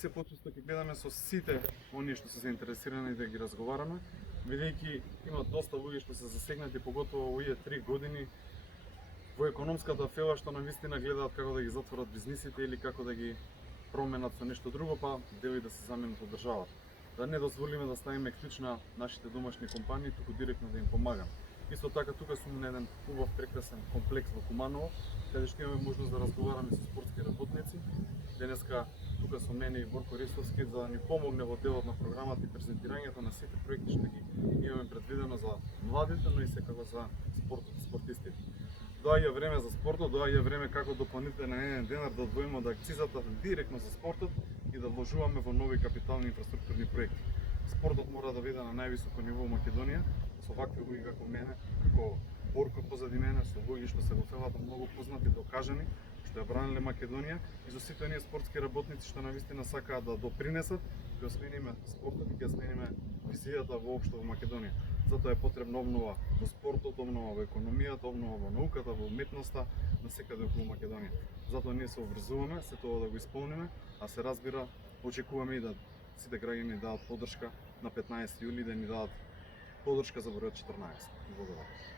Се почесто ќе гледаме со сите оние што се заинтересирани да ги разговараме, бидејќи има доста луѓе што се засегнати, поготово во овие 3 години во економската фела, што навистина гледаат како да ги затворат бизнисите или како да ги променат со нешто друго, па дели да се заменат од државата. Да не дозволиме да ставиме клjuč на нашите домашни компании, туку директно да им помагаме. Исто така тука сум на еден убав прекрасен комплекс во Куманово, каде што имаме можност да разговараме со спортски работници. Денеска тука со мене и Борко Рисовски за да ни помогне во делот на програмата и презентирањето на сите проекти што ги имаме предвидено за младите, но и секако за спортот и спортистите. Доаѓа време за спортот, доаѓа време како дополнителен еден денар да одвоиме од акцизата директно за спортот и да вложуваме во нови капитални инфраструктурни проекти. Спортот мора да биде на највисоко ниво во Македонија, со вакви луѓе како мене, како Борко позади мене, со луѓе што се во фелата многу познати, докажани, што ја бранеле Македонија и со сите оние спортски работници што навистина сакаат да допринесат, ќе смениме спортот и ќе смениме визијата воопшто во Македонија. Затоа е потребна обнова во спортот, обнова во економијата, обнова во науката, во уметноста, на секаде околу Македонија. Затоа ние се обврзуваме, се тоа да го исполниме, а се разбира, очекуваме и да сите граѓани дадат поддршка на 15 јули, да ни дадат поддршка за бројот 14. Благодарам.